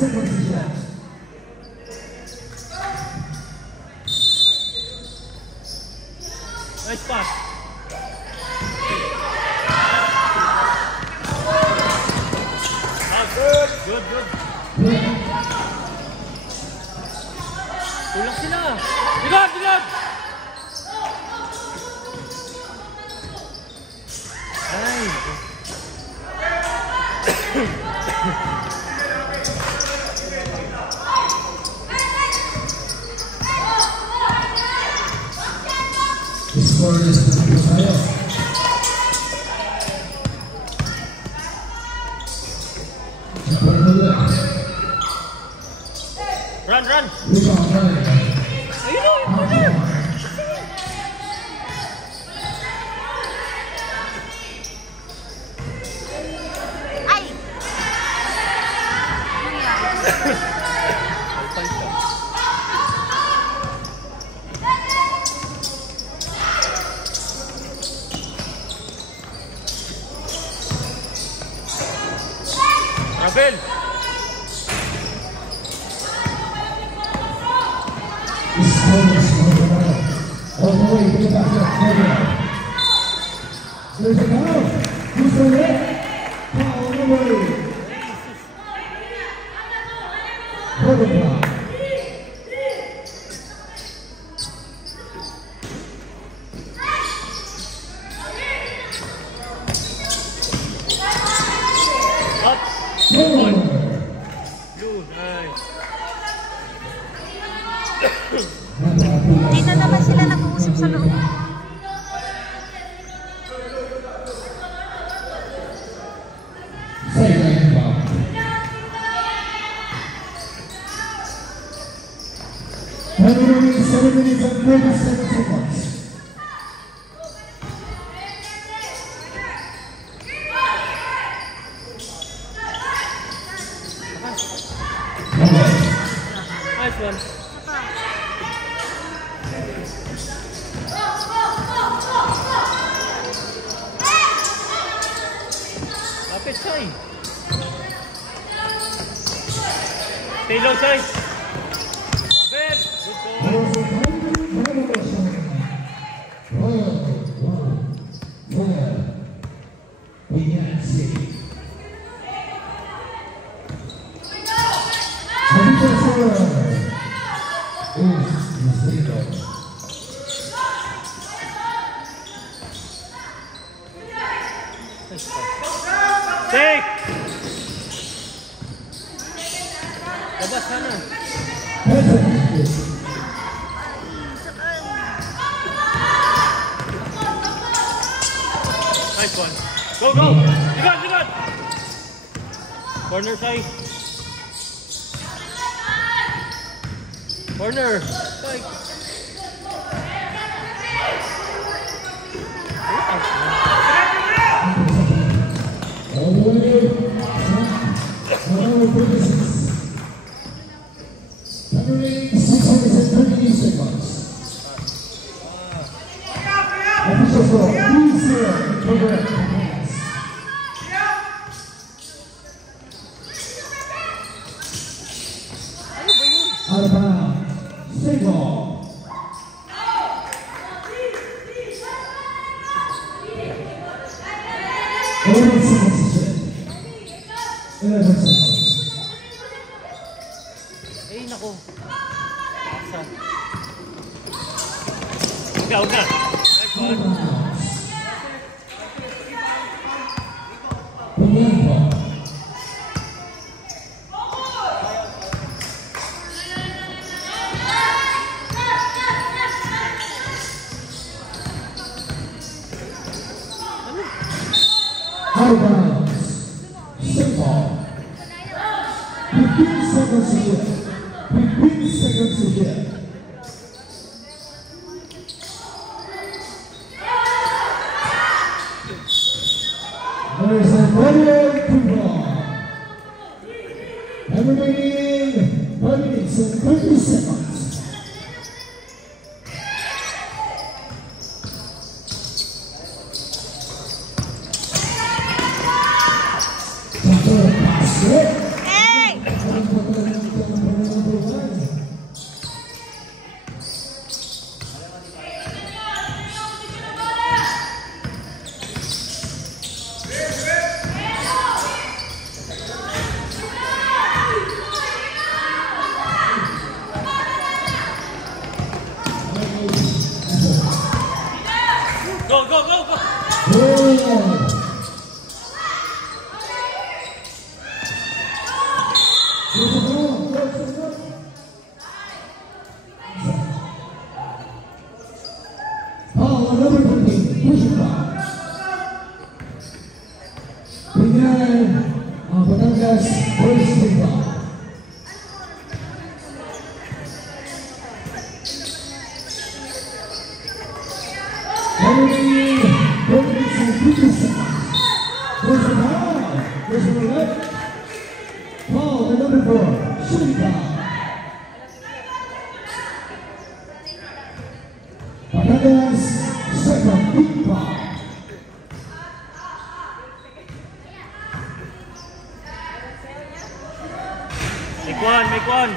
seconds left. Nice pass. Good. Tulak sila. Bigat! Ay. The score is 2-5. Run! Rafael! All the way to the back of there's a foul. Who's the left? Foul on the way. Dito naman sila nag-uusap sa loob. Remaining 7 minutes and 37 seconds. Nice one. Lapit siya eh. Stay low, Chay. Lapit. Good goal. Take! Labas sana. Nice one. Go! Ligat! Corner side. Corner. Spike. All the way. Remaining 630 seconds. Official score 3-0 correct pass. Out of bounds. Single. Over 11 seconds. Eh, nako. Saan? Huwag na. Nice one. Out of bounds. Single. 15 seconds to hit. 15 seconds to hit. There is a double to ball. And remaining 30 minutes and 30 seconds. Hey! Dengan Batangas first rebound. Henry Robinson 50 seconds. There's a foul. There's a left. Foul at number 4. Shooting foul. Batangas second big foul. Make one.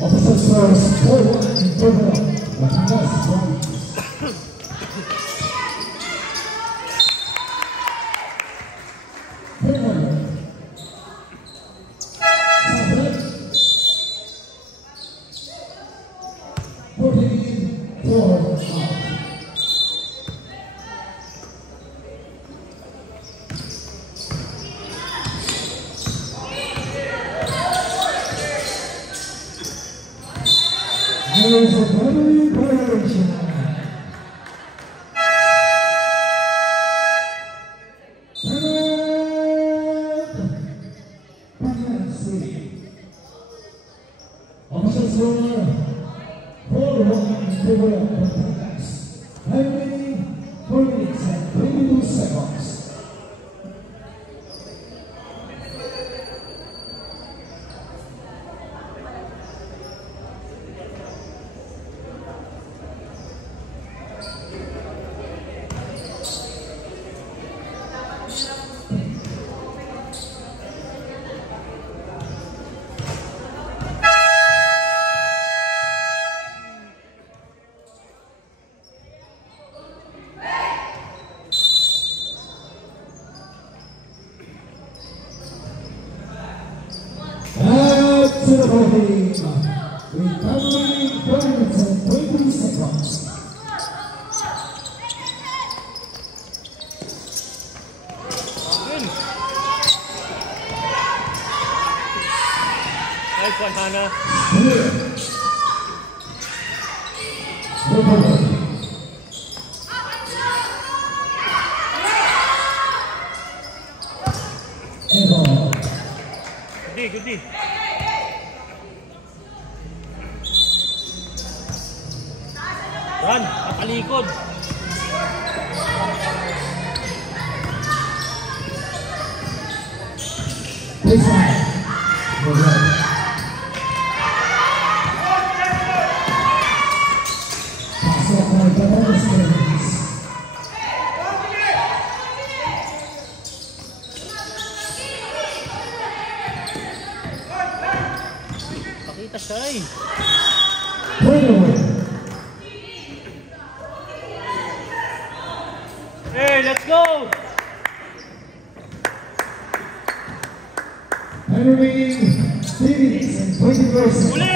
Officers forward in favor of Batangas Province. There's a primary violation. Officers were 4-1 in favor of Batangas. Remaining 4 minutes and 22 seconds. Back to the body. Recovering 4 minutes and 23 seconds. Nice one, Hannah. Good D. Run, nakalikod. Pakita siya eh. Hey, let's go! Remaining 3 minutes and 24 seconds. Uli!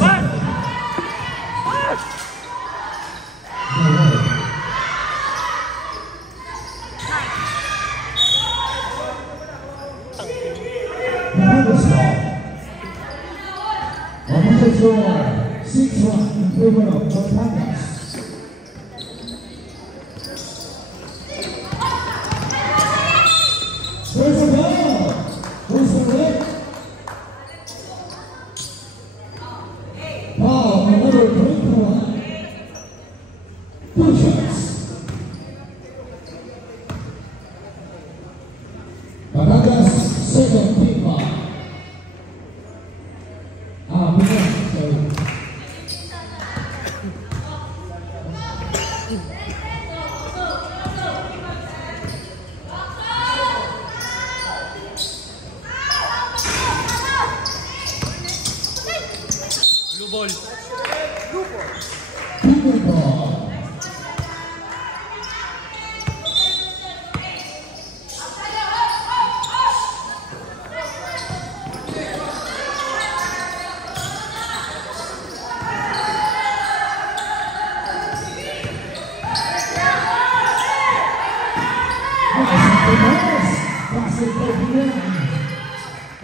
Back! Officers score 6-1 in favor of Batangas. There's a ball. Who's the red? Ball, another 21. 2 shots. Batangas second team ball. Sorry.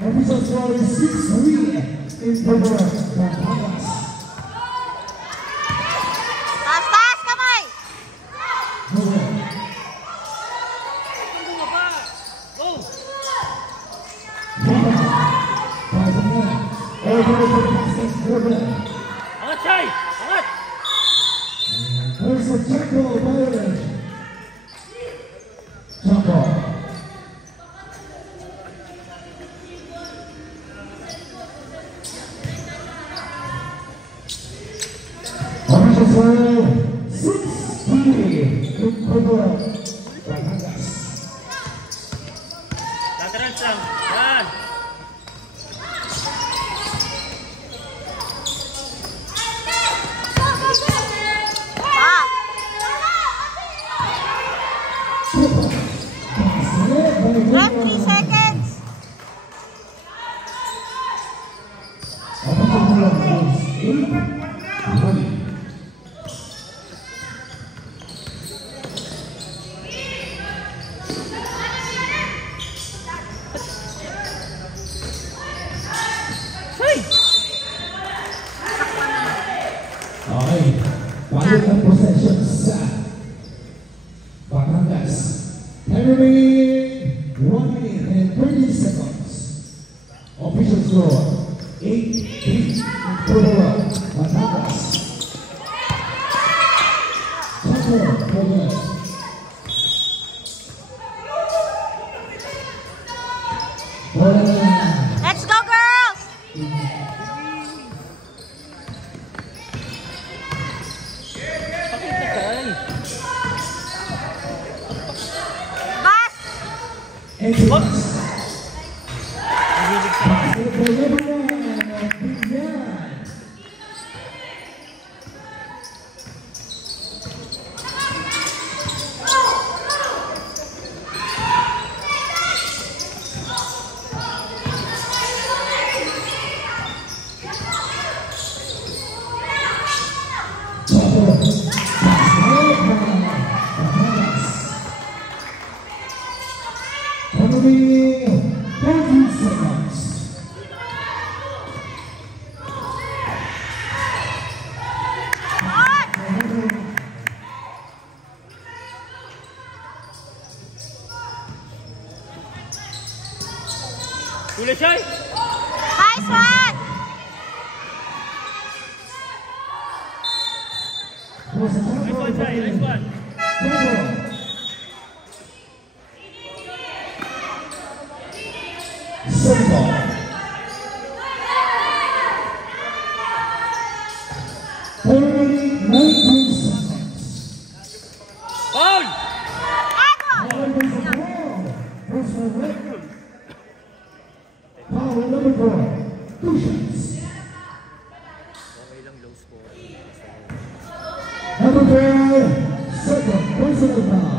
Official score is 6-3 in favor of Batangas. Taas, taas, kamay! Go! Angat, Chay! Angat! There's a Jumbo violation. Jumbo. Official score 6-3 in favor of Batangas. Lateral lang. Yan! Ah! Ref, 3 seconds! Okay, balik ang possession sa Batangas. Time remaining 1 minute and 30 seconds. Official score 8-3 in favor of Batangas. Let's go, girls! Pakita, Chay! Bas! Mahilig sa... Huli, Chay! Nice one! Nice one, Chay! Nice one! Foul! Power number 4, 2 shots. Okay lang, low score. Number 4, second personal foul.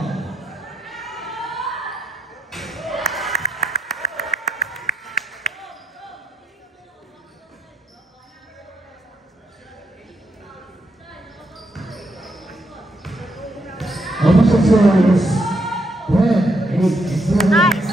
Official score is 10-8. Nice!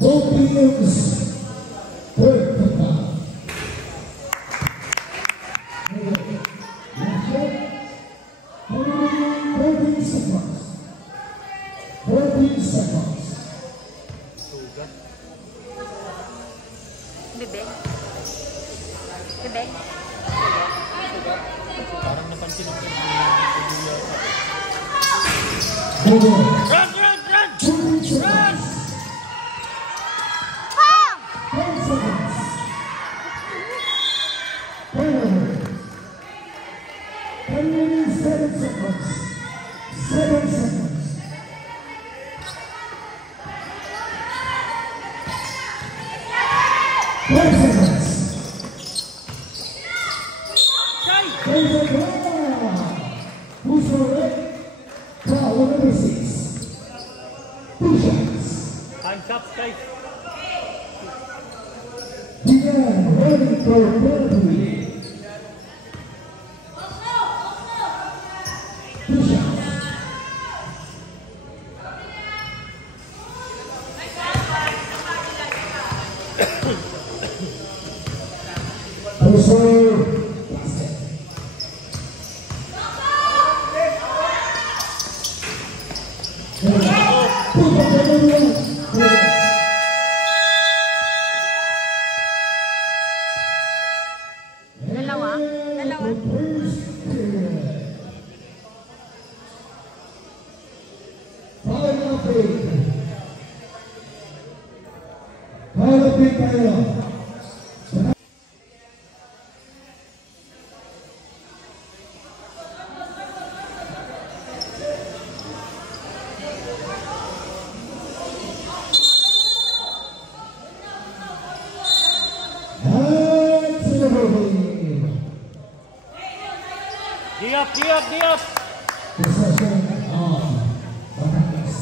Both teams, third to foul. 14 seconds. 14 seconds. Bibig. Bibig. Parang napansin ko. Run! Run! Run! 14 seconds. Run! 10 seconds. 10 minutes, 7 seconds. 7 seconds. Stop, guys. Begin ready for penalty. Two shots. Puso. Dalawa? Di up. Possession of Batangas.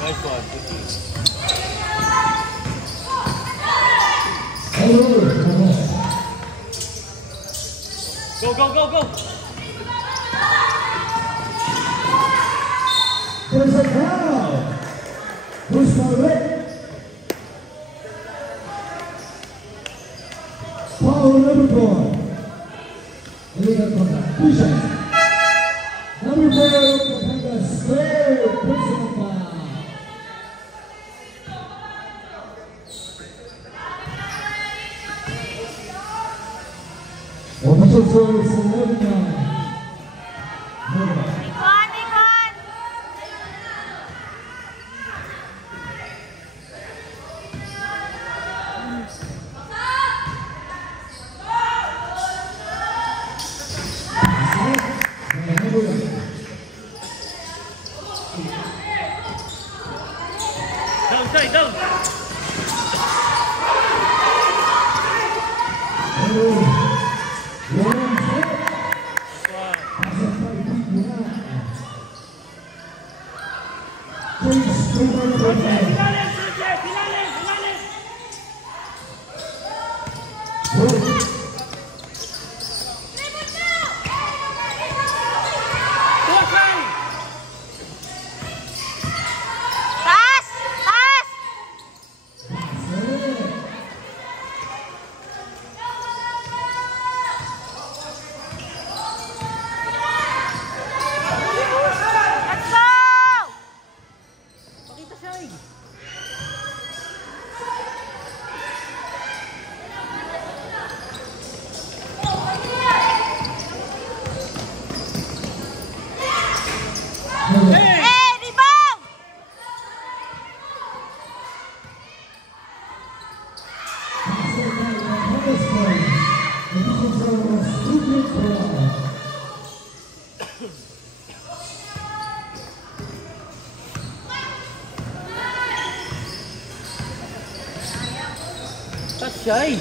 Nice one. Good team. Go. There's a foul. Who's fouled it? Foul number 4. Illegal contact. 2 shots. Number 4, Batangas, third personal foul. Official score is 11-9. Down. Shy.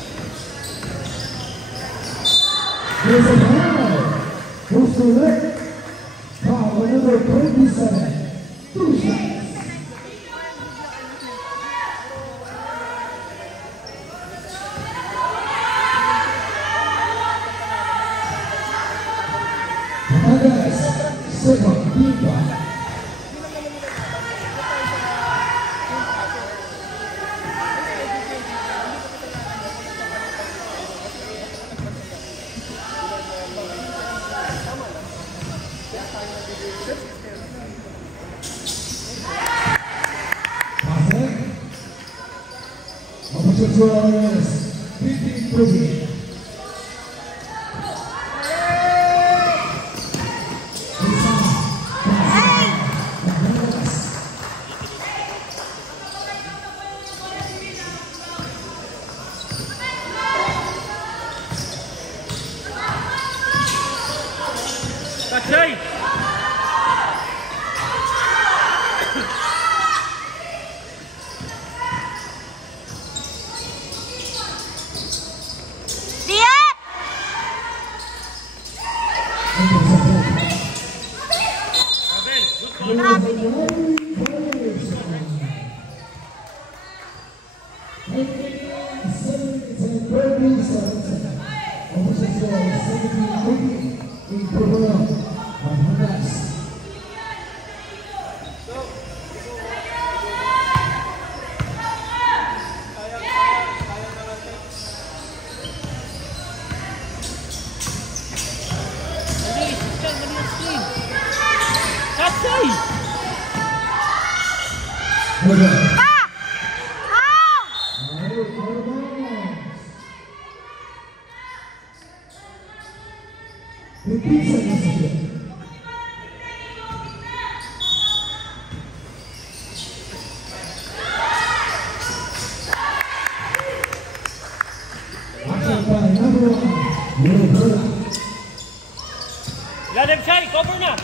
There's a foul. Who's to let? Foul number 27. 2 shots. Batangas, second team foul. Official score is 15-3. Shy. Grabe din. Let him shine, cover na.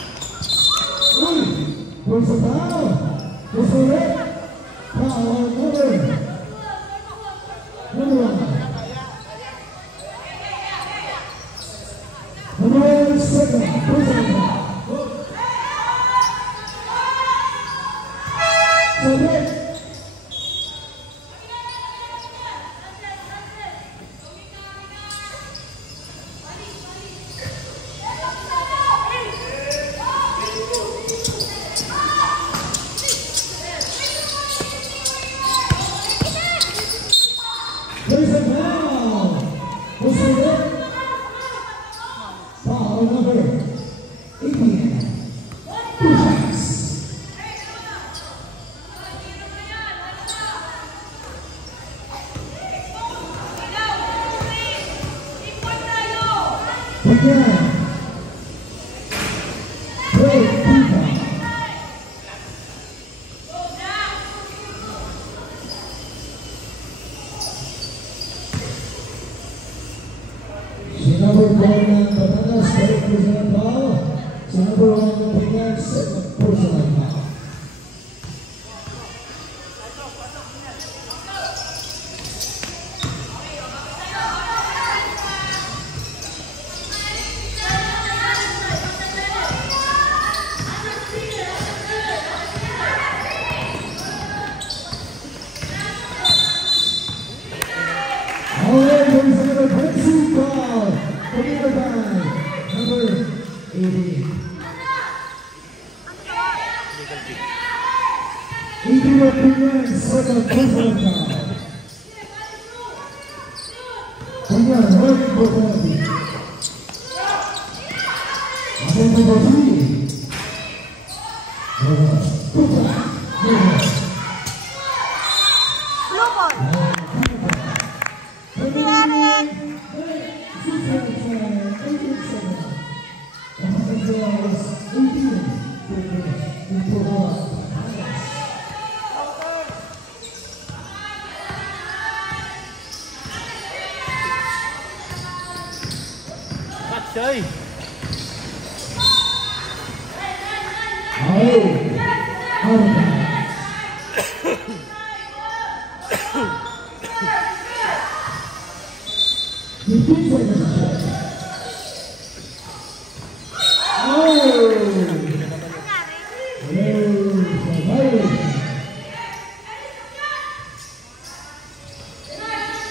Chơi.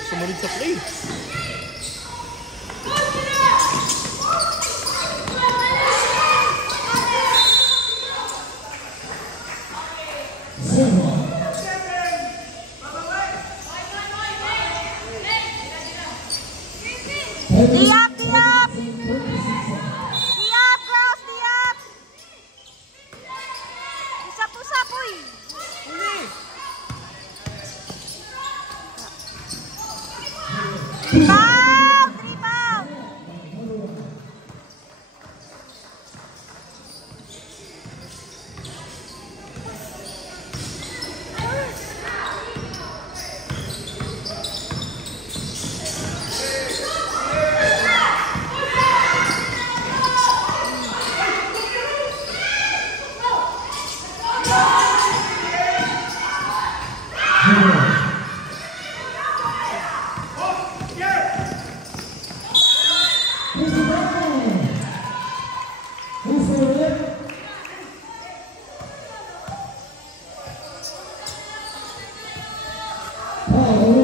Sumunod sa play. Diap, diap! Diap, girls, diap! Isapu-sapuy! Rebound! Rebound!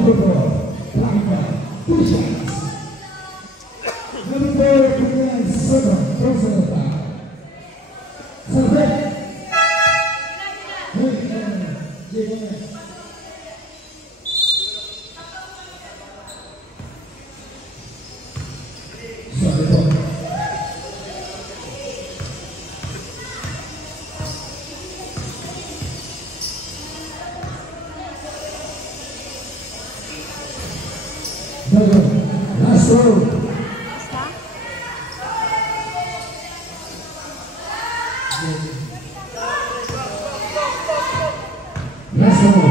Number 4, Blanca, 2 shots. Number 4, 29-7, personal foul. Celebrate. Last row. Last row.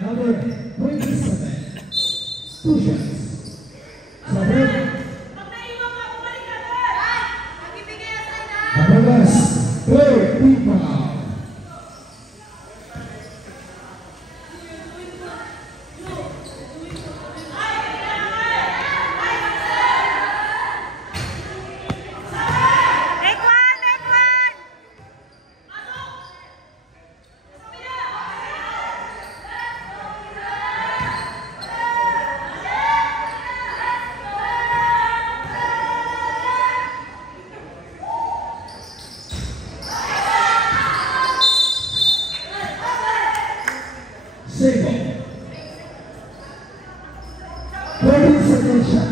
Number 27, 2 shots. Celebrate. Apenas 3 people. Single. 30-second shot.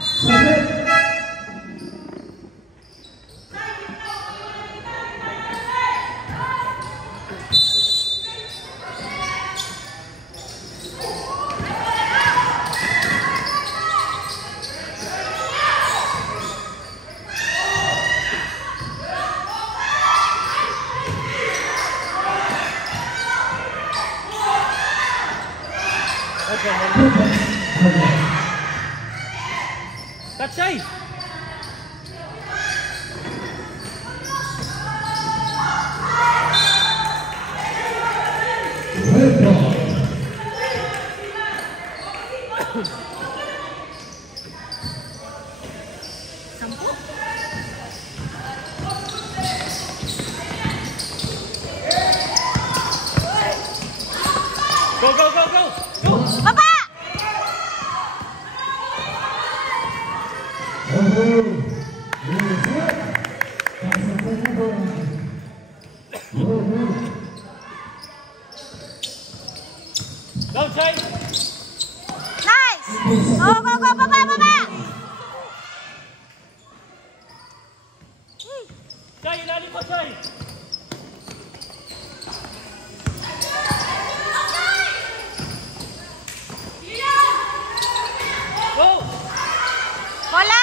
Submit. Tatsay! Red ball. Go, go, go, go! Go! Baba! Go, Chay! Nice! Go, go, go! Baba, baba! Chay, ilalim mo, Chay! Go! Bola!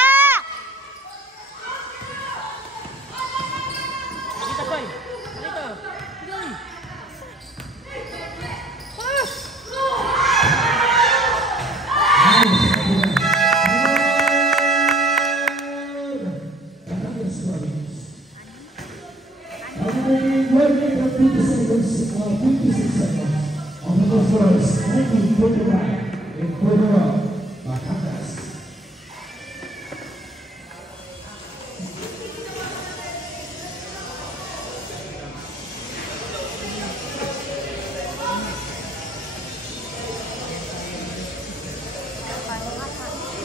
1925 in Portugal, Batangas.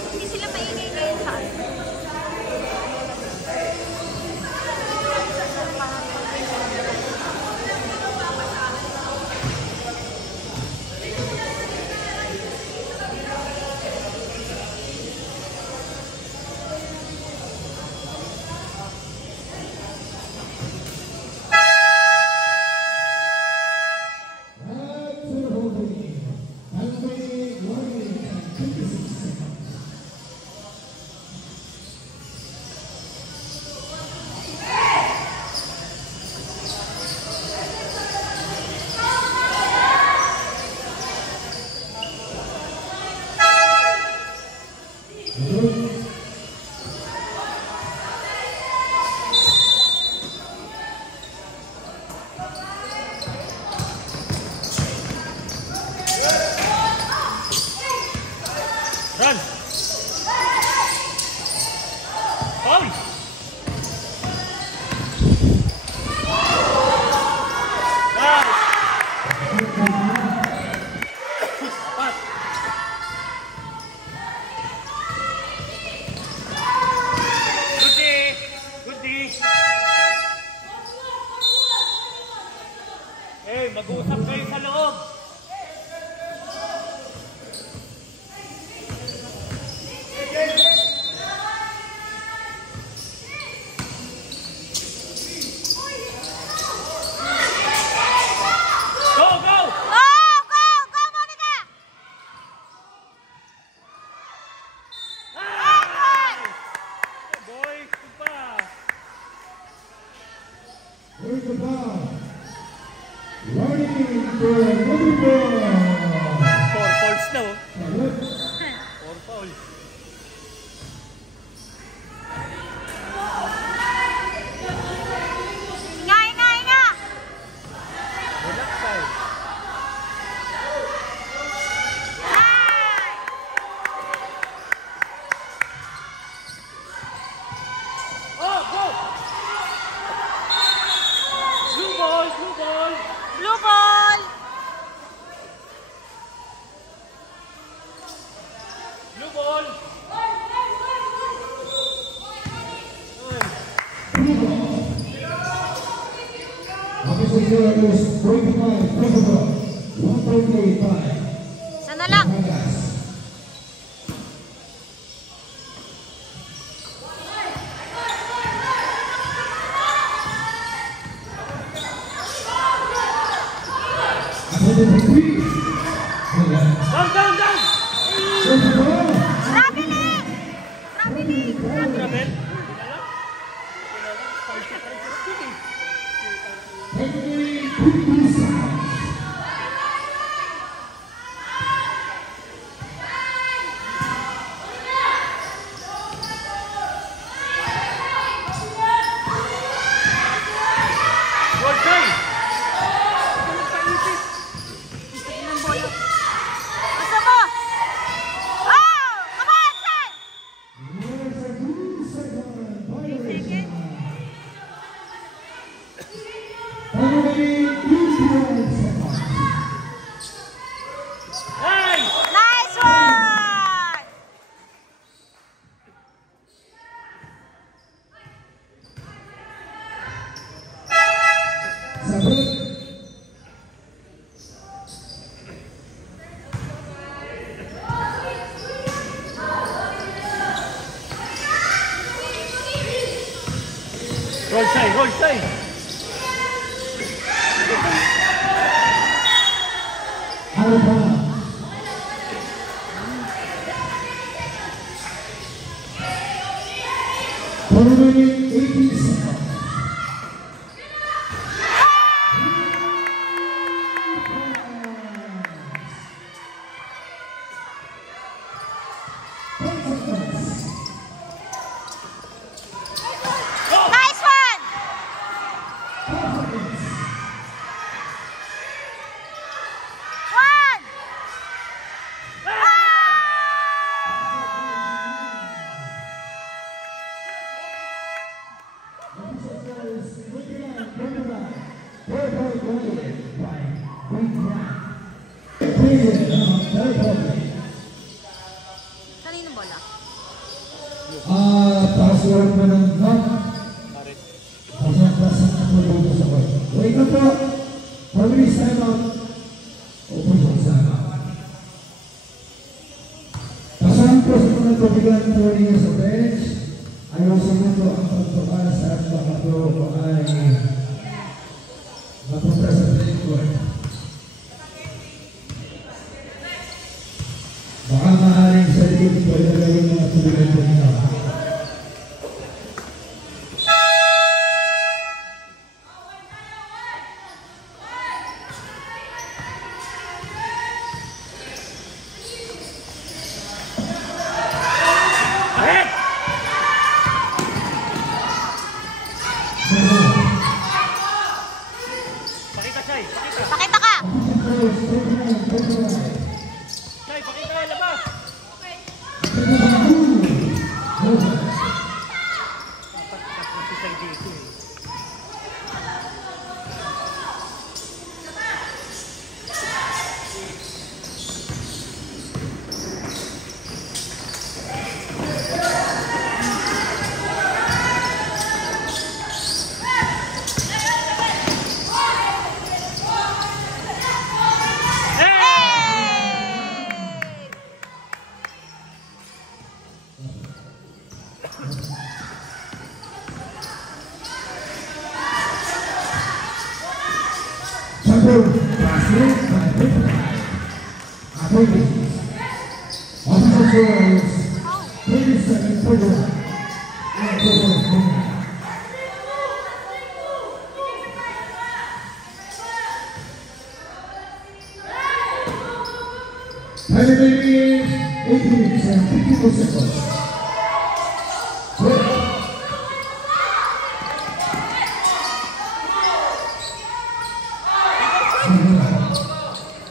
Hindi sila maingay ngayon sa ano. Run! Foul! Pat! Good D! Eh, mag-uusap kayo sa loob! Here's the ball. Running for another ball. 4 fouls na oh. 4 fouls. Inga! Relax tayo. Oh, go! Blue ball! Blue ball! Blue ball! Opposite score is 45 Portugal, 135. Isa na lang. Batangas. Down! Rapidly! Grabe. Good try! Gusto mo? Oh! Come on, son! Nice! Nice one! Roll side! Remaining 18 seconds. Nice one! One! Kanino bola? Password mo ng knock. Pare. Pasang na po dito sa court. Wait na po. Pag-release time out. Open po sana. Pasang po sa mga pabigan po niyo sa bench. Ayusin mo po ang pagpapas at baka po ay mapunta sa play court. Baka maaaring sa likod po ilagay mga pabigan po niyo. Pakita, Chay. Pakita. Pakita ka! Chay, pakita. Labas. Si Chay dito eh.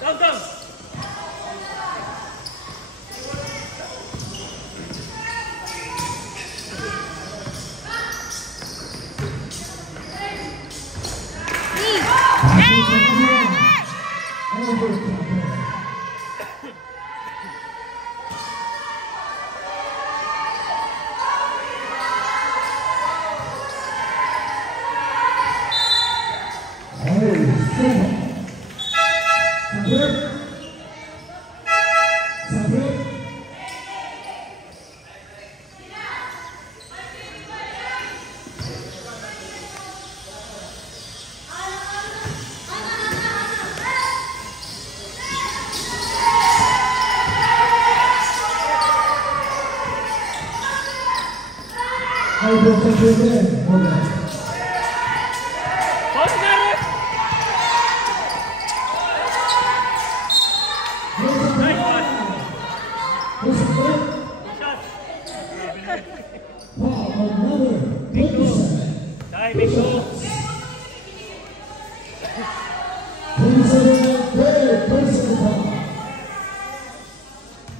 Down, down.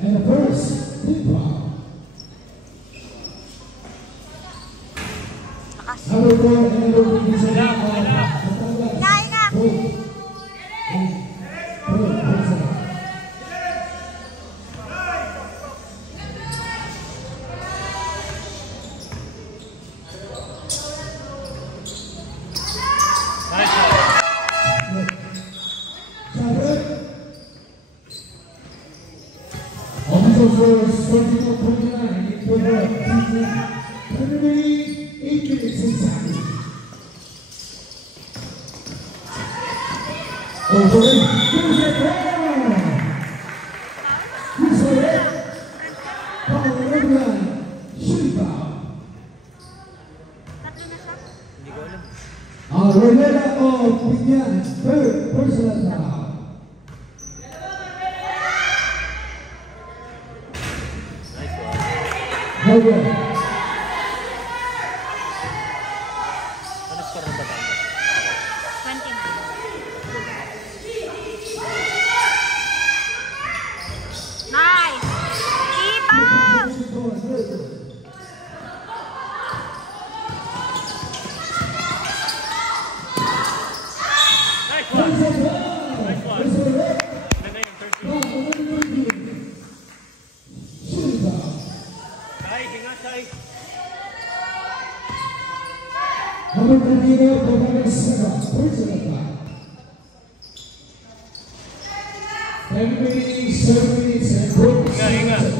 And the first, big ball. Number 4, and number 3, Inain na! Tatlo na siya. Third personal foul. Ano score ng Batangas? 29. Nice! Ibaw! Nice one! Nice one! Ganda yung 13. Number 29, Babae Sega, personal foul. 10 remaining, 7 minutes, and 40 seconds.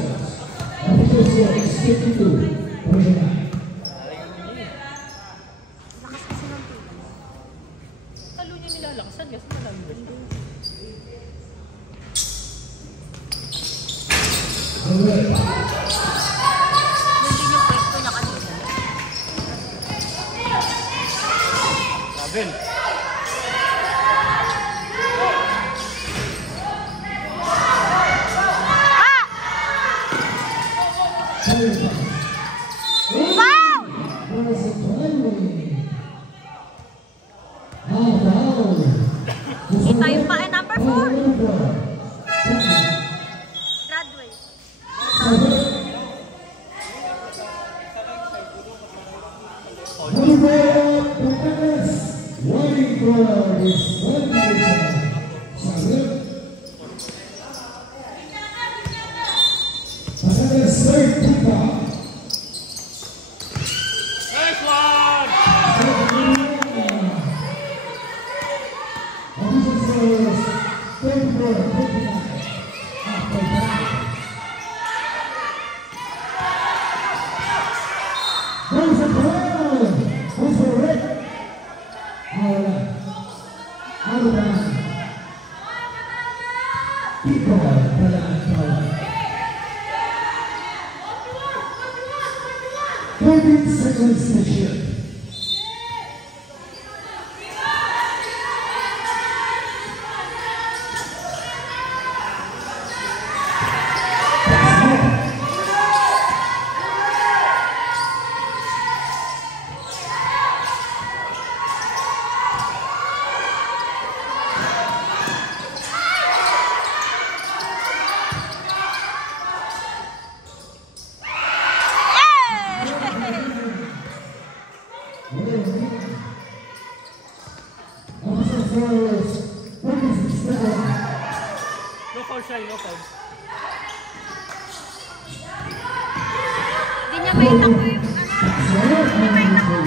Official score is 52-49. Lakas kasi ng tuloy. Talo niya nilalakasan kasi malambot. Alright. Hindi yung pwesto niya kanina. Raven. Foul! Kita yung pa number 4. Graduate. Nice one! Seconds to shoot. No foul siya, no foul. Hindi niya may takbo yung Hindi niya may takbo.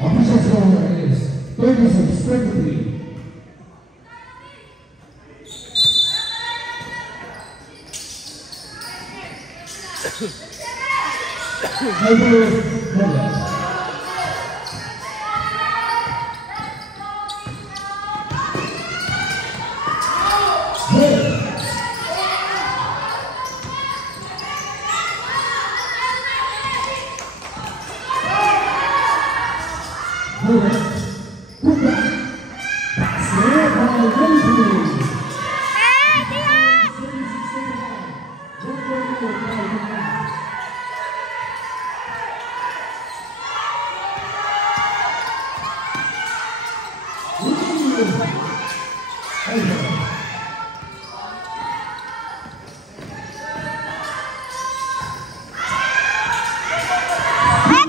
Official score is 36-33.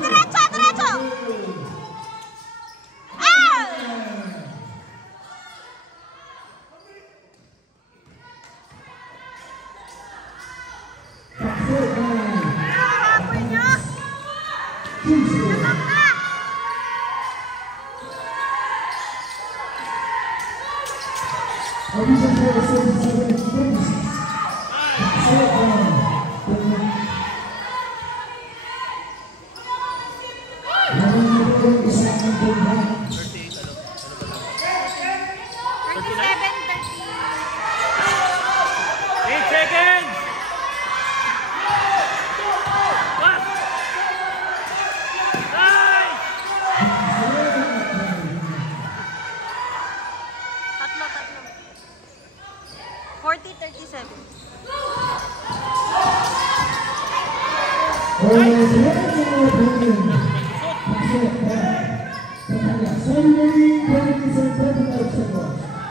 Derecho, derecho! Ah! Hapon niya!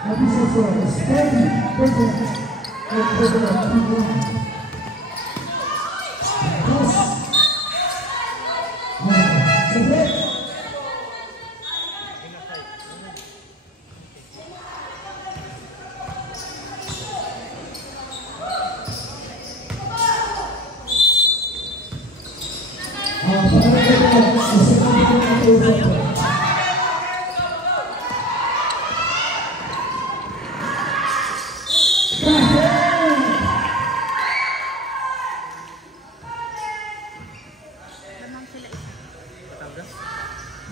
Official score is 30-21 in favor of Team 1.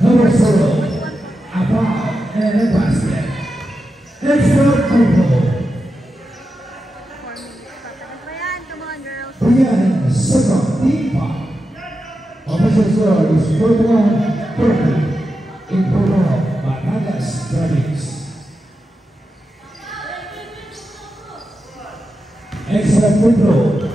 Number 0, Abang and a basket. Extra control. Come on, girls. Brian, second, team foul. Official score is 41-30 in favor of Batangas Dragons. Extra control.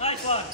Nice one.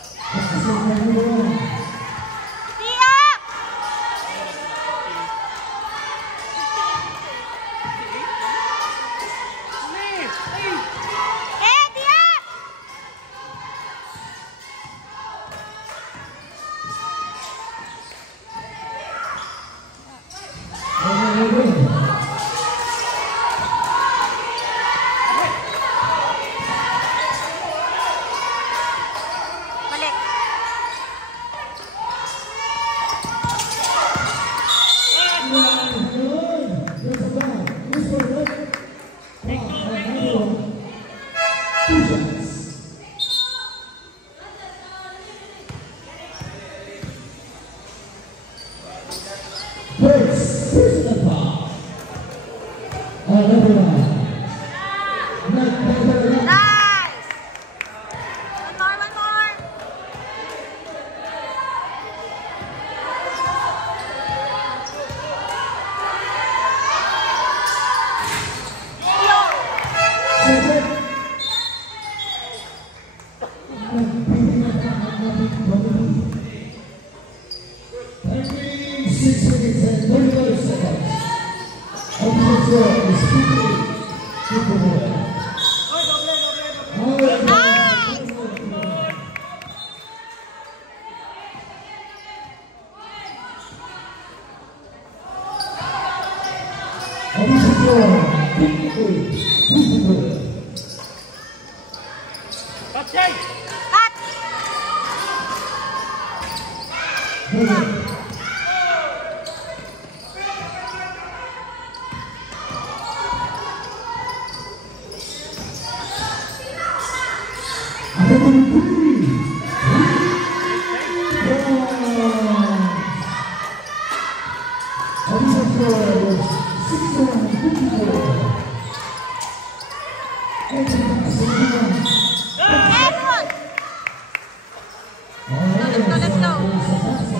Let's go. Labas.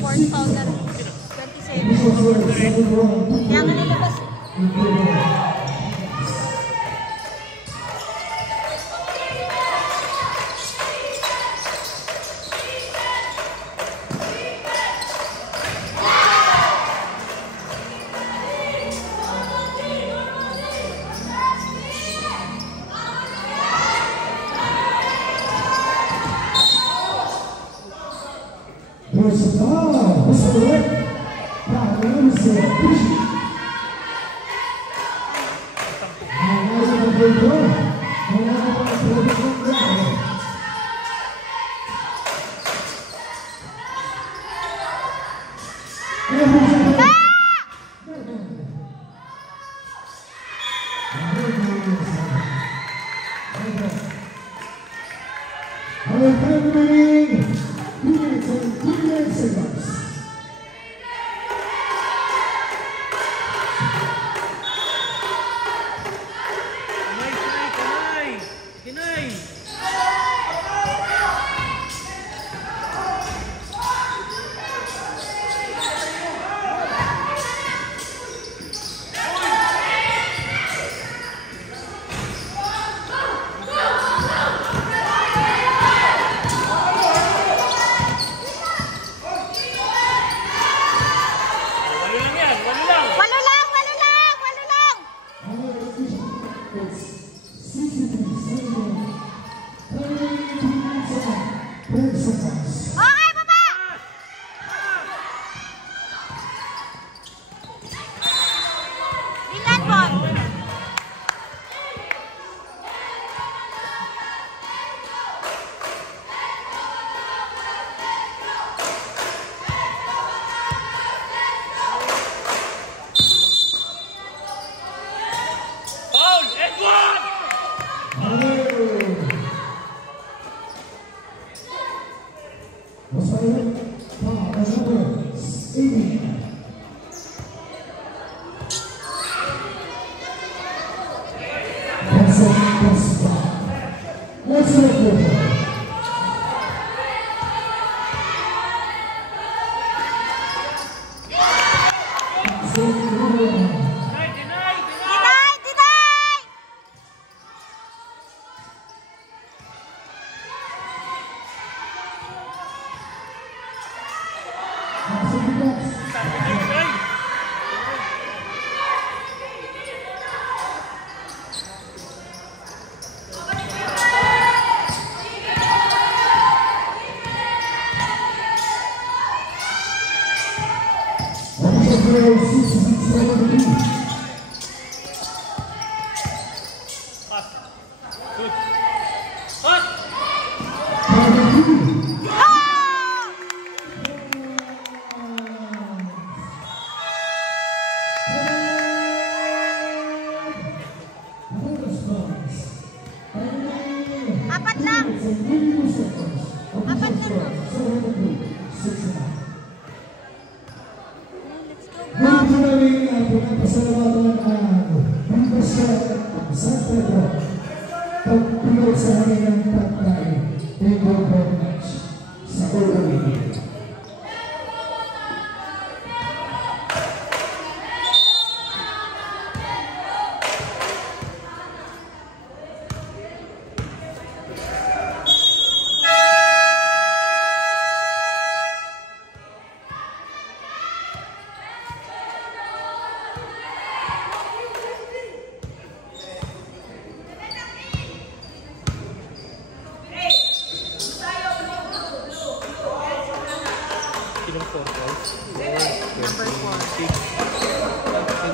4,000. 27. 7. Official score 7-1. Kaya nga nilabas. Here's the ball. What's the red? Foul number 6. Number 4.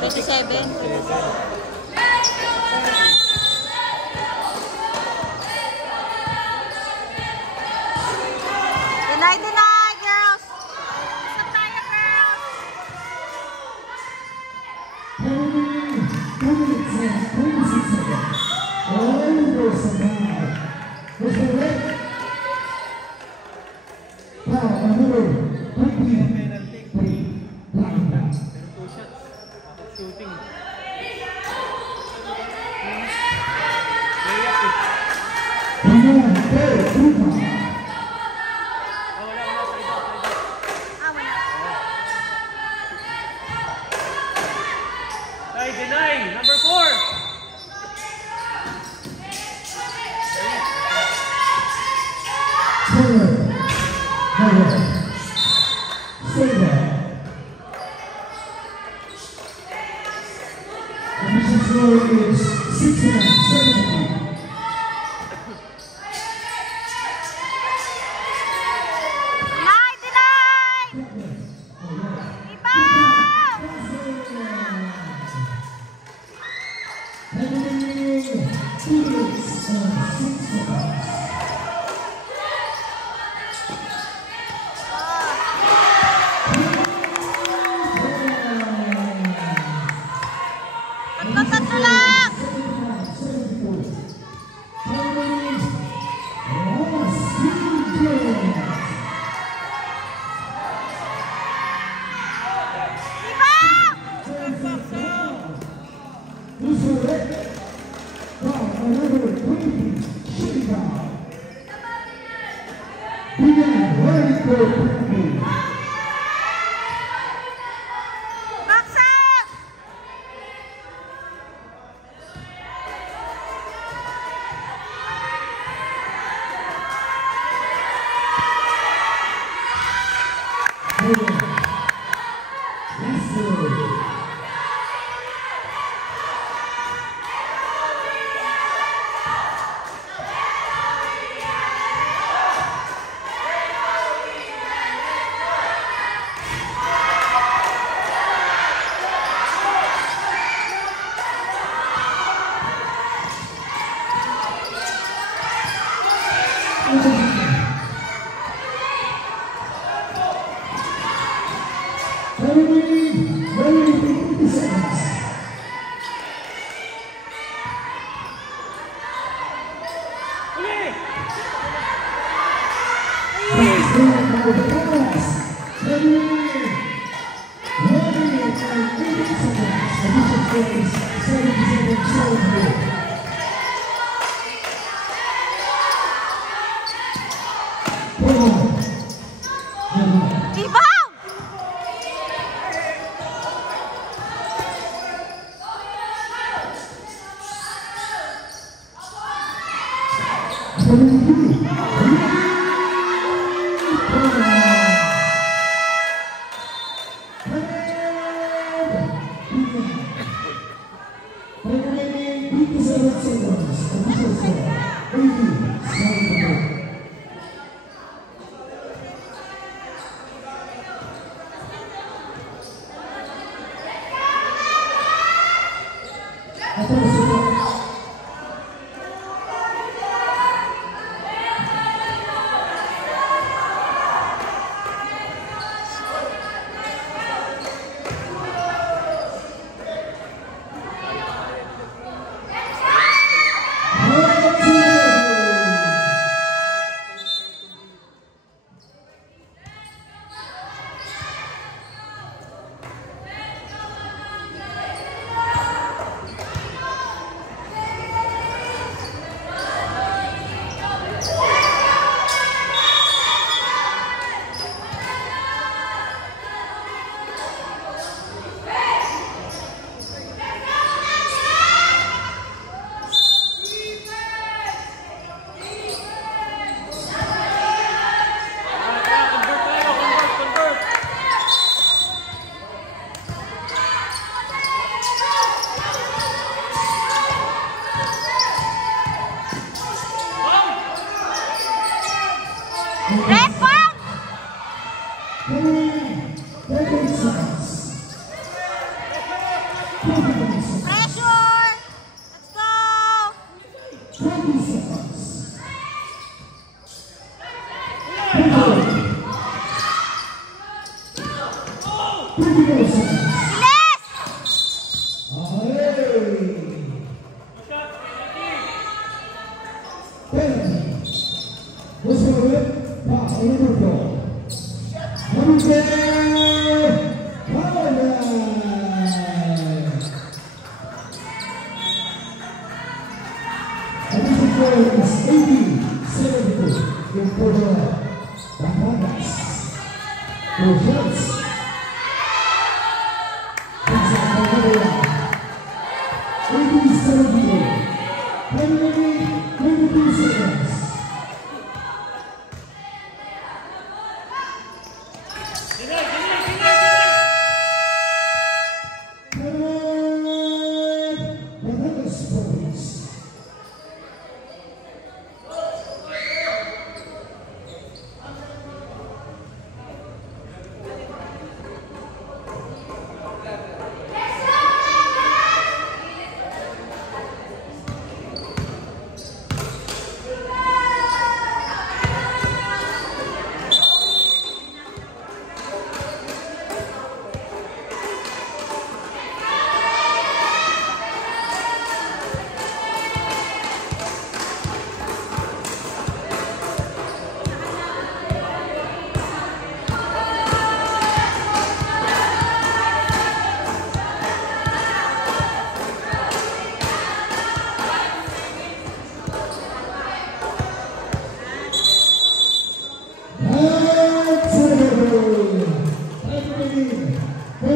27. Deny, girls! Stop tayo, girls! Shooting. Layup eh. Stay there. Official score is 69-70.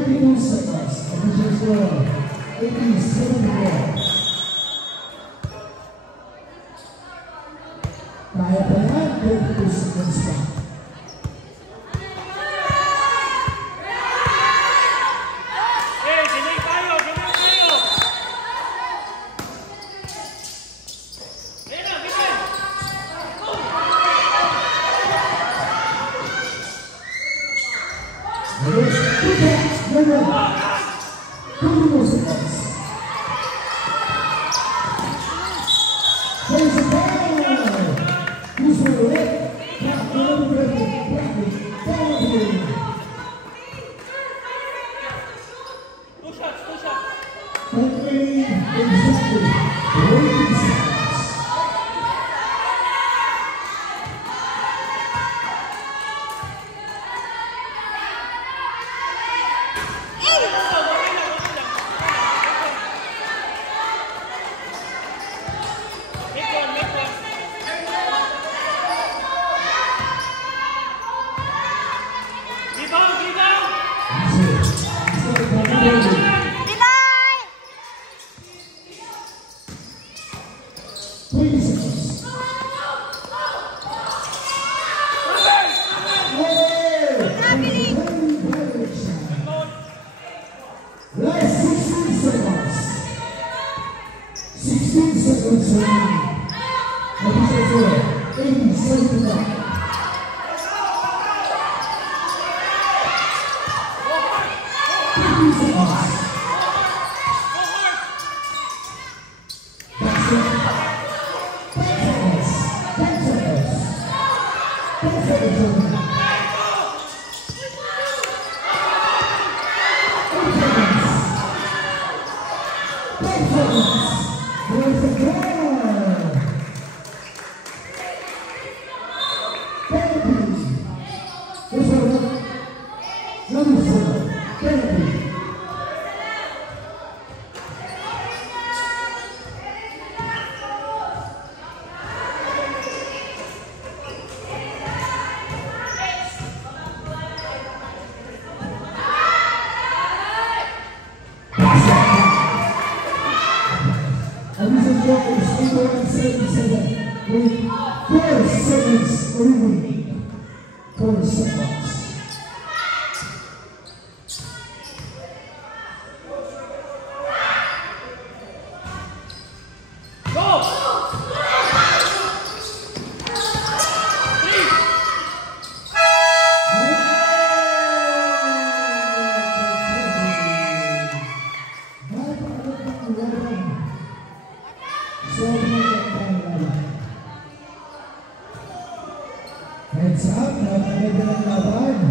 32 seconds. Official score 87-4. Kaya pa yan, 32 seconds pa. Sinay tayo! Ayun na, Miguel! Yes, 2 seconds. 22 seconds. There's a ball. Who's going to hit? Two shots! Last 16 seconds. 16 seconds remaining. Official score 80-75. With 4 seconds remaining. 4 seconds. Heads up, nakakaganda ng laban.